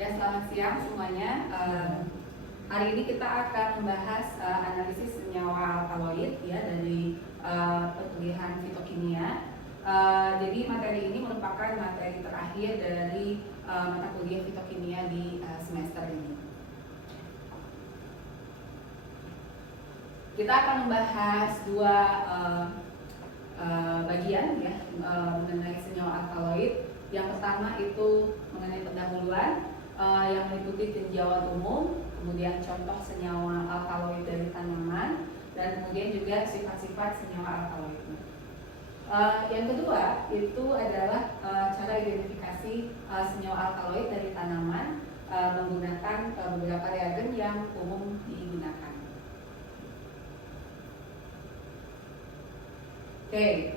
Ya, selamat siang semuanya. Hari ini kita akan membahas analisis senyawa alkaloid ya dari perkuliahan fitokimia. Jadi materi ini merupakan materi terakhir dari mata kuliah fitokimia di semester ini. Kita akan membahas dua bagian ya mengenai senyawa alkaloid. Yang pertama itu mengenai pendahuluan yang meliputi tinjauan umum, kemudian contoh senyawa alkaloid dari tanaman, dan kemudian juga sifat-sifat senyawa alkaloid. Yang kedua itu adalah cara identifikasi senyawa alkaloid dari tanaman menggunakan beberapa reagen yang umum digunakan. Oke.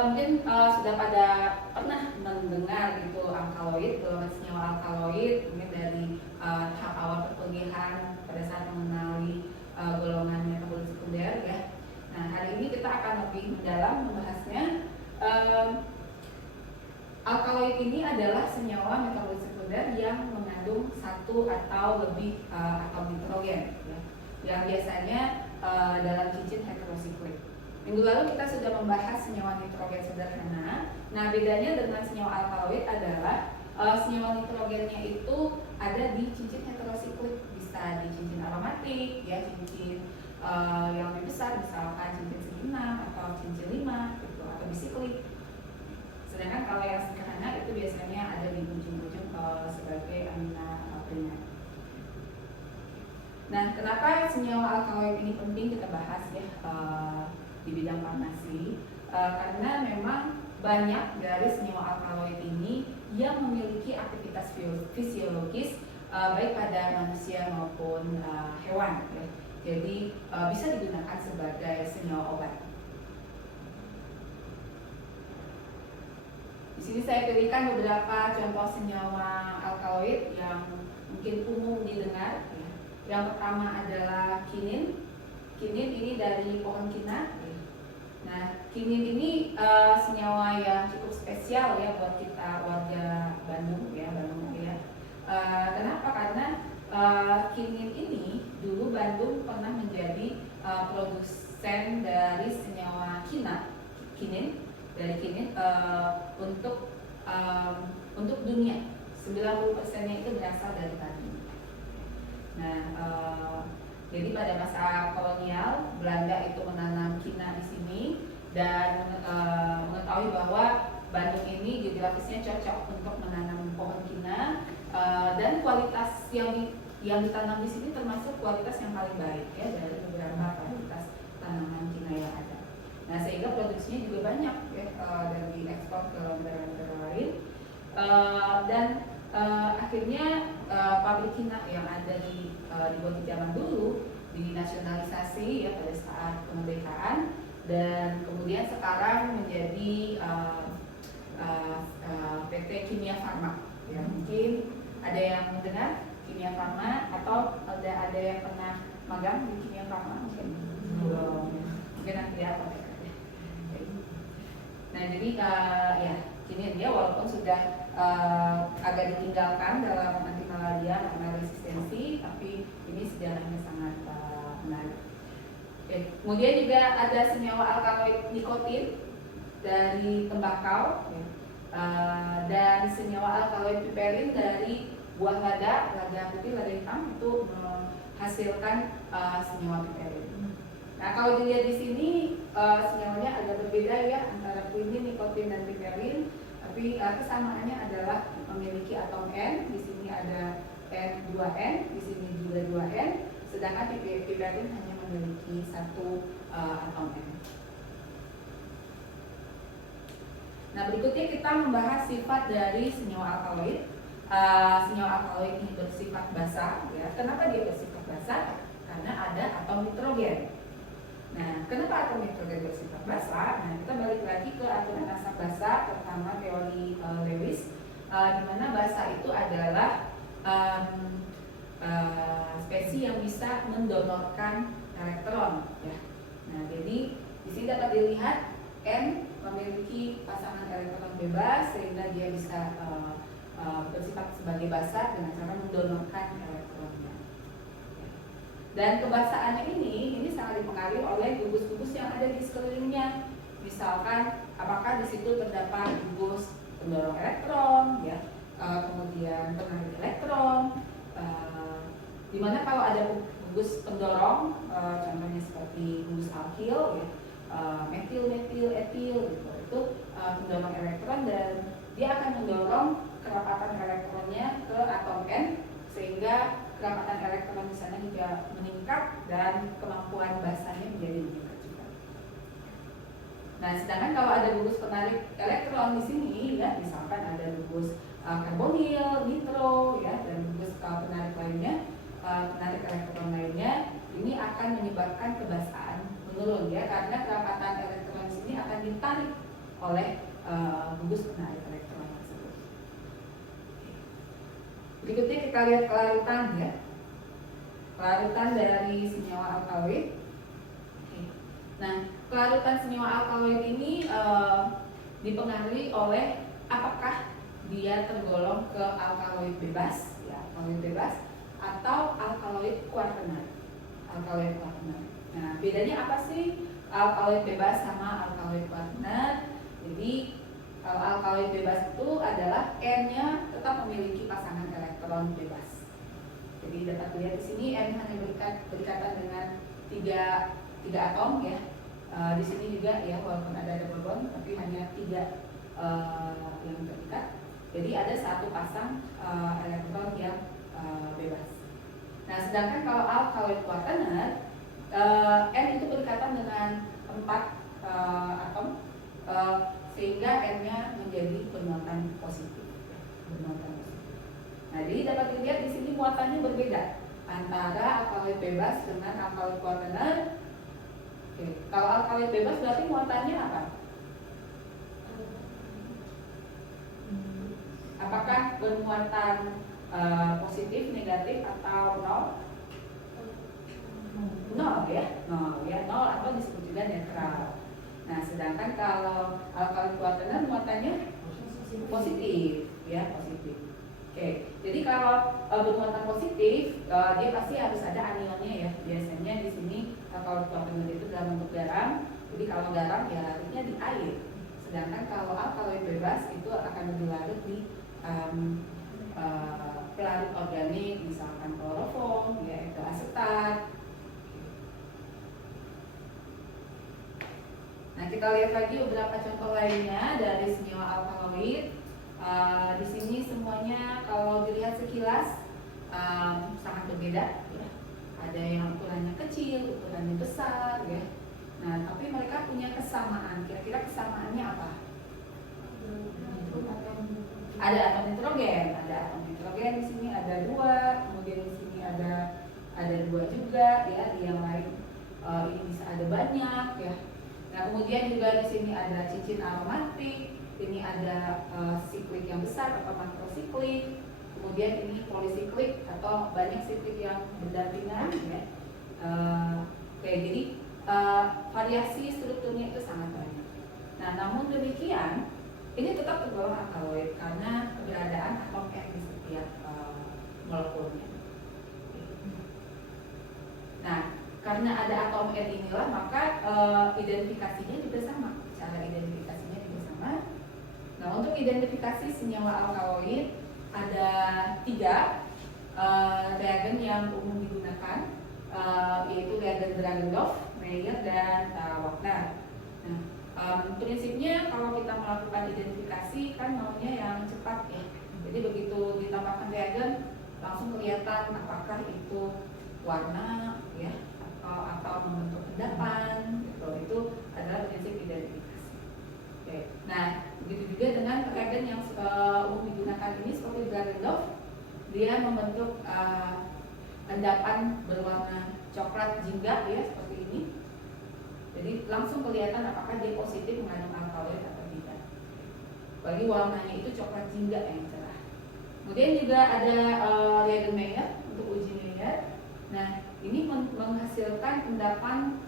Mungkin sudah pada pernah mendengar itu alkaloid, golongan senyawa alkaloid, mungkin dari tahap awal perkuliahan pada saat mengenali golongan metabolit sekunder ya. Nah, hari ini kita akan lebih mendalam membahasnya. Alkaloid ini adalah senyawa metabolit sekunder yang mengandung satu atau lebih atom nitrogen ya, yang biasanya dalam cincin heterosiklik. Minggu lalu kita sudah membahas senyawa nitrogen sederhana. Nah, bedanya dengan senyawa alkaloid adalah senyawa nitrogennya itu ada di cincin heterosiklik, bisa di cincin aromatik, ya cincin yang lebih besar, misalkan cincin segi 6 atau cincin 5 gitu, atau bisiklik. Sedangkan kalau yang sederhana itu biasanya ada di ujung-ujung sebagai amina primer. Nah, kenapa senyawa alkaloid ini penting kita bahas ya di bidang farmasi, karena memang banyak dari senyawa alkaloid ini yang memiliki aktivitas fisiologis baik pada manusia maupun hewan ya. Jadi bisa digunakan sebagai senyawa obat. Di sini saya pilihkan beberapa contoh senyawa alkaloid yang mungkin umum didengar ya. Yang pertama adalah kinin. Kinin ini dari pohon kina. Nah, kinin ini senyawa yang cukup spesial ya buat kita warga Bandung ya, Bandung ya. Kenapa? Karena kinin ini dulu Bandung pernah menjadi produsen dari senyawa kinin dari kinin untuk dunia. 90%-nya itu berasal dari Bandung. Nah, jadi pada masa kolonial Belanda itu menanam kina di sini dan mengetahui bahwa Bandung ini geografisnya cocok untuk menanam pohon kina dan kualitas yang ditanam di sini termasuk kualitas yang paling baik ya dari beberapa kualitas tanaman kina yang ada. Nah, sehingga produksinya juga banyak ya dan diekspor ke negara-negara lain dan akhirnya pabrik kina yang ada dibuat di zaman dulu dinasionalisasi ya pada saat kemerdekaan dan kemudian sekarang menjadi PT Kimia Farma ya. Mungkin ada yang mendengar Kimia Farma atau ada yang pernah magang di Kimia Farma mungkin belum, mungkin nanti apa ya. Nah, jadi ya kini dia walaupun sudah agak ditinggalkan dalam anti malaria karena resistensi, tapi ini sejarahnya sangat menarik. Oke. Kemudian juga ada senyawa alkaloid nikotin dari tembakau ya. Dan senyawa alkaloid piperin dari buah lada putih, lada hitam itu menghasilkan senyawa piperin. Nah, kalau dilihat di sini senyawanya agak berbeda ya antara quinin, nikotin dan piperin. Tapi kesamaannya adalah memiliki atom N. Di sini ada N2N, di sini juga 2N. Sedangkan piperin hanya memiliki satu atom N. Nah, berikutnya kita membahas sifat dari senyawa alkaloid. Senyawa alkaloid ini bersifat basa. Ya. Kenapa dia bersifat basa? Karena ada atom nitrogen. Nah, kenapa atom nitrogen bersifat basa? Nah, kita balik lagi ke aturan asap basa, pertama teori Lewis, di mana basa itu adalah spesies yang bisa mendonorkan elektron. Ya. Nah, jadi di sini dapat dilihat N memiliki pasangan elektron bebas sehingga dia bisa bersifat sebagai basa dengan cara mendonorkan elektronnya. Dan kebasaannya ini sangat dipengaruhi oleh gugus-gugus yang ada di sekelilingnya. Misalkan apakah di situ terdapat gugus pendorong elektron, ya, kemudian penarik elektron, di mana kalau ada gugus pendorong, contohnya seperti gugus alkil, ya, metil, etil, gitu, itu pendorong elektron dan dia akan mendorong kerapatan elektronnya ke atom N sehingga kerapatan elektron di sana juga meningkat dan kemampuan basanya menjadi meningkat juga. Nah, sedangkan kalau ada gugus penarik elektron di sini, ya, misalkan ada gugus karbonil, nitro, ya, dan gugus penarik lainnya, penarik elektron lainnya, ini akan menyebabkan kebasaan menurun, ya, karena kerapatan elektron di sini akan ditarik oleh gugus penarik elektron tersebut. Berikutnya kita lihat kelarutan, ya, kelarutan dari senyawa alkaloid. Nah, kelarutan senyawa alkaloid ini dipengaruhi oleh apakah dia tergolong ke alkaloid bebas, ya, alkaloid bebas, atau alkaloid kuaternar. Alkaloid kuaternar. Nah, bedanya apa sih alkaloid bebas sama alkaloid kuaternar? Jadi alkaloid bebas itu adalah N-nya tetap memiliki pasangan elektron bebas. Jadi dapat dilihat di sini N hanya berikatan dengan tiga atom, ya. Di sini juga, ya, walaupun ada double bond tapi hanya 3 yang terikat. Jadi ada satu pasang elektron yang bebas. Nah, sedangkan kalau alkaloid kuaternar, N itu berikatan dengan 4 atom, sehingga N-nya menjadi bermuatan positif. Nah, jadi dapat dilihat di sini muatannya berbeda antara alkaloid bebas dengan alkaloid kuaternar. Oke, kalau alkaloid bebas berarti muatannya apa? Apakah bermuatan positif, negatif, atau nol? Nol, ya, nol atau disebut juga netral. Nah, sedangkan kalau alkaloid kuaternar muatannya positif, ya, positif. Oke, jadi kalau bermuatan positif, dia pasti harus ada anionnya, ya. Biasanya di sini alkaloid kuaternar itu dalam bentuk garam. Jadi kalau garam, ya larutnya di air. Sedangkan kalau alkaloid bebas itu akan lebih larut di pelarut organik, misalkan kloroform, ya, etoasetat. Nah, kita lihat lagi beberapa contoh lainnya dari senyawa alkaloid. Di sini semuanya kalau dilihat sekilas sangat berbeda, ya. Ada yang ukurannya kecil, ukurannya besar, ya. Nah, tapi mereka punya kesamaan. Kira-kira kesamaannya apa? Ada atom nitrogen di sini ada 2, kemudian di sini ada 2 juga, ya. Di yang lain ini bisa ada banyak, ya. Nah, kemudian juga di sini ada cincin aromatik, ini ada siklik yang besar atau makrosiklik, kemudian ini polisiklik atau banyak siklik yang berdampingan, ya. Oke, jadi variasi strukturnya itu sangat banyak. Nah, namun demikian ini tetap tergolong alkaloid karena keberadaan atom N di setiap molekulnya. Nah, karena ada atom N inilah maka identifikasinya juga sama. Cara identifikasinya juga sama. Nah, untuk identifikasi senyawa alkaloid ada 3 reagen yang umum digunakan, yaitu reagen Dragendorf, Mayer, dan Wagner. Nah, prinsipnya kalau kita melakukan identifikasi kan maunya yang cepat, ya. Jadi begitu ditambahkan reagen langsung kelihatan apakah itu warna, ya, atau membentuk endapan, gitu. Itu adalah prinsip identifikasi. Oke. Nah, begitu juga dengan reagen yang umum digunakan ini seperti Dragendorf, dia membentuk endapan berwarna coklat jingga, ya, seperti ini. Jadi langsung kelihatan apakah dia positif mengandung alkaloid atau tidak. Bagi warnanya itu coklat jingga yang cerah. Kemudian juga ada reagen Mayer untuk uji Mayer. Nah, ini menghasilkan endapan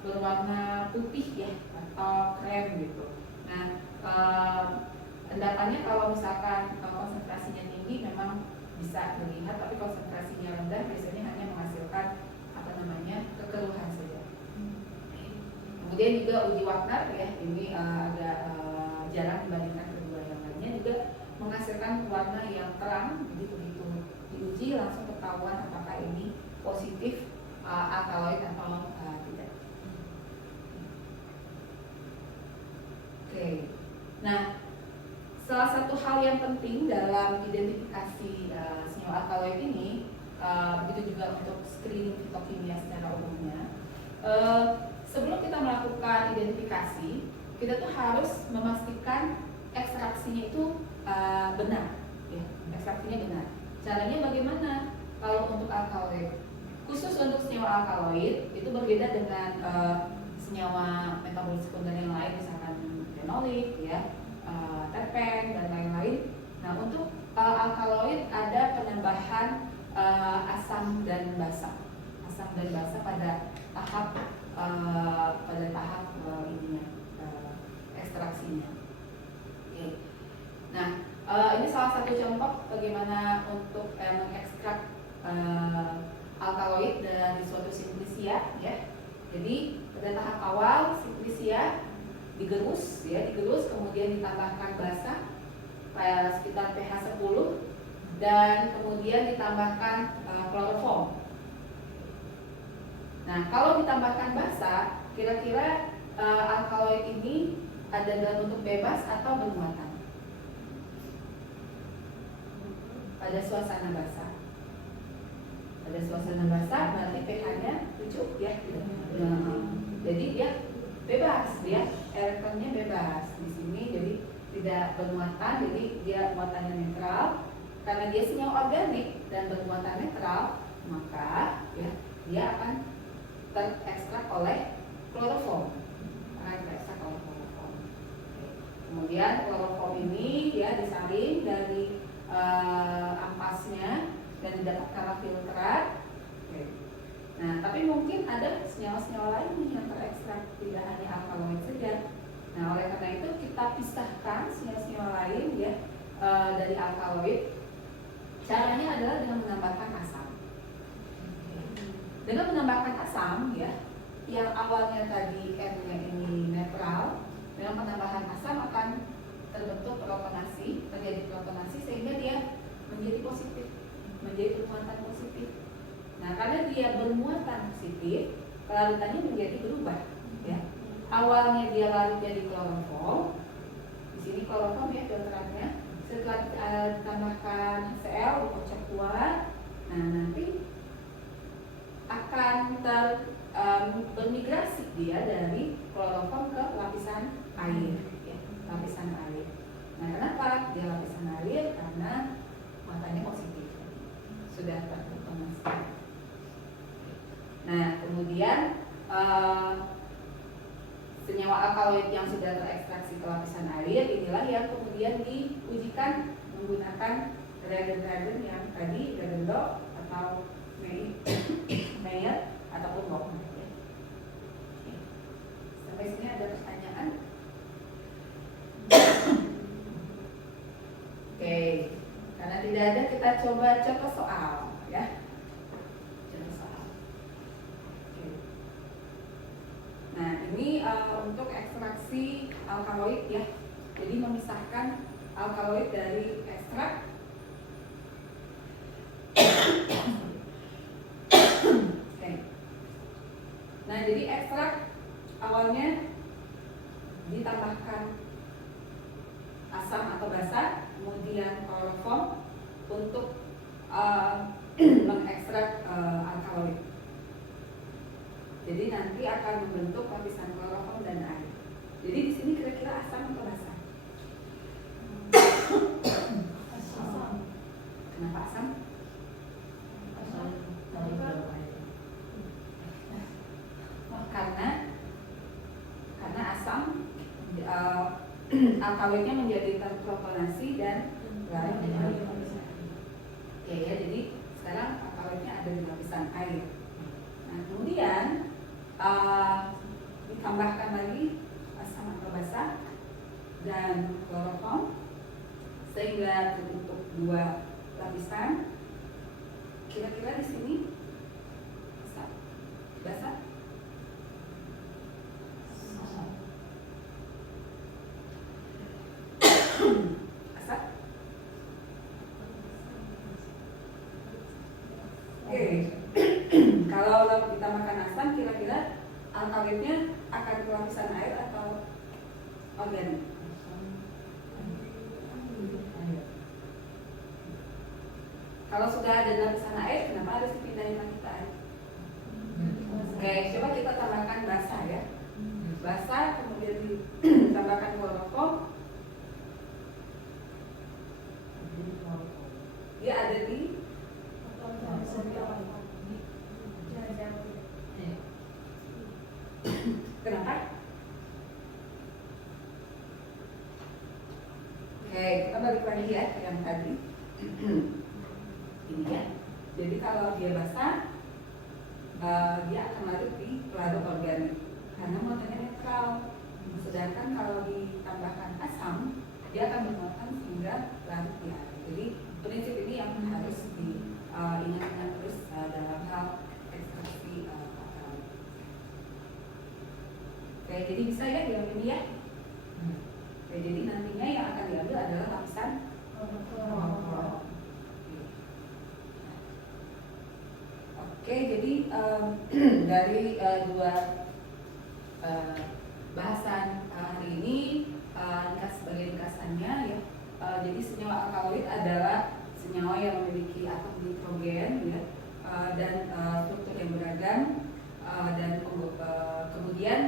berwarna putih, ya, atau krem, gitu. Nah, endapannya kalau misalkan konsentrasi konsentrasinya tinggi memang bisa dilihat, tapi konsentrasinya rendah biasanya hanya menghasilkan kekeruhan saja. Kemudian juga uji Wagner ya, ini agak jarang dibandingkan kedua yang lainnya, juga menghasilkan warna yang terang. Jadi begitu diuji langsung ketahuan apakah ini positif alkaloid atau tidak. Oke. Nah, salah satu hal yang penting dalam identifikasi senyawa alkaloid ini, begitu juga untuk screening fitokimia secara umumnya, sebelum kita melakukan identifikasi, kita tuh harus memastikan ekstraksinya itu benar, ya, ekstraksinya benar. Caranya bagaimana? Kalau untuk alkaloid, khusus untuk senyawa alkaloid itu berbeda dengan senyawa metabolit sekunder yang lain, misalkan fenolik, ya, terpen dan lain-lain. Nah, untuk alkaloid ada penambahan asam dan basa pada tahap ekstraksinya. Oke. Nah, ini salah satu contoh bagaimana untuk mengekstrak alkaloid dari suatu simplicia, ya. Jadi pada tahap awal simplicia digerus, kemudian ditambahkan basa sekitar pH 10 dan kemudian ditambahkan kloroform. Nah, kalau ditambahkan basa, kira-kira alkaloid ini ada dalam bentuk bebas atau bermuatan? Pada suasana basah. Pada suasana basah berarti pH-nya 7 ya. Jadi dia bebas, dia elektronnya bebas di sini, jadi tidak bermuatan, jadi dia muatannya netral. Karena dia senyawa organik dan bermuatan netral, maka ya, dia akan terekstrak oleh kloroform. Kemudian kloroform ini ya disaring dari ampasnya dan didapatkan filtrat. Nah, tapi mungkin ada senyawa-senyawa lain yang terekstrak, tidak hanya alkaloid saja. Nah, oleh karena itu kita pisahkan senyawa-senyawa lain ya dari alkaloid. Caranya adalah dengan menambahkan asam. Dengan menambahkan asam ya, yang awalnya tadi N-nya ini netral, dengan penambahan asam akan terbentuk protonasi, terjadi protonasi sehingga dia menjadi positif, menjadi bermuatan positif. Nah, karena dia bermuatan positif, kelarutannya menjadi berubah. Ya. Awalnya dia larut jadi kloroform, di sini kloroform ya filtratnya. Setelah ditambahkan Cl dikocok kuat, nah nanti akan bermigrasi dia dari kloroform ke lapisan air, ya, lapisan air. Nah, kenapa dia lapisan air? Karena muatannya positif, sudah terprotonasi. Nah, kemudian senyawa alkaloid yang sudah terekstraksi ke lapisan air inilah yang kemudian diujikan menggunakan reagen yang tadi Reagendorf atau Mayer ataupun Wagner. Ya. Sampai sini ada pertanyaan? Oke, karena tidak ada kita coba contoh soal, ya. Contoh soal. Oke. Nah, ini untuk ekstraksi alkaloid ya. Jadi memisahkan alkaloid dari ekstrak. Oke. Nah, jadi ekstrak awalnya ditambahkan asam atau basa, kemudian kloroform untuk mengekstrak alkaloid. Jadi nanti akan membentuk lapisan kloroform dan air. Jadi di sini kira-kira asam atau basa? Asam. Kenapa asam? Karena asam alkaloidnya menjadi terprotonasi dan larut di lapisan. Oke ya, jadi sekarang alkaloidnya ada di lapisan air. Nah, kemudian ditambahkan lagi asam atau basa dan kloroform sehingga terbentuk dua lapisan. Kira-kira di sini basah? Asap? Oke. Kalau kita makan asam, kira-kira alkaloidnya akan ke lapisan air atau organik? Kalau sudah ada lapisan air, kenapa harus dipindahin lagi ke air? Oke, coba kita tambahkan basah ya. Basah, kemudian ditambahkan kloroform. Dia ada di kenapa? Oke, kita balik lagi ya ke yang tadi. Ini ya. Jadi kalau dia basah, dia akan larut di pelarut organik karena muatannya netral. Sedangkan kalau ditambahkan asam, dia akan bermuatan sehingga larut di air. Jadi prinsip ini yang harus diingatkan terus dalam hal ekstraksi alkaloid. Oke, jadi bisa ya diambil ini ya. Oke, jadi nantinya yang akan diambil adalah lapisan kloroform. Oke, jadi dari dua bahasan hari ini sebagai ringkasannya ya. Jadi senyawa alkaloid adalah senyawa yang memiliki atom nitrogen ya, dan struktur yang beragam, dan kemudian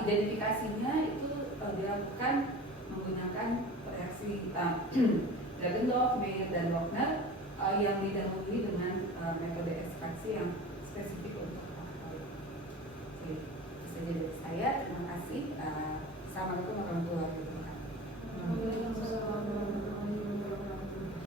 identifikasinya itu dilakukan menggunakan reaksi Dagendorf, Mayer, dan Lochner yang didahului dengan metode ekstraksi yang spesifik untuk alkaloid. Oke, itu saja dari saya. Terima kasih. Assalamualaikum warahmatullahi wabarakatuh.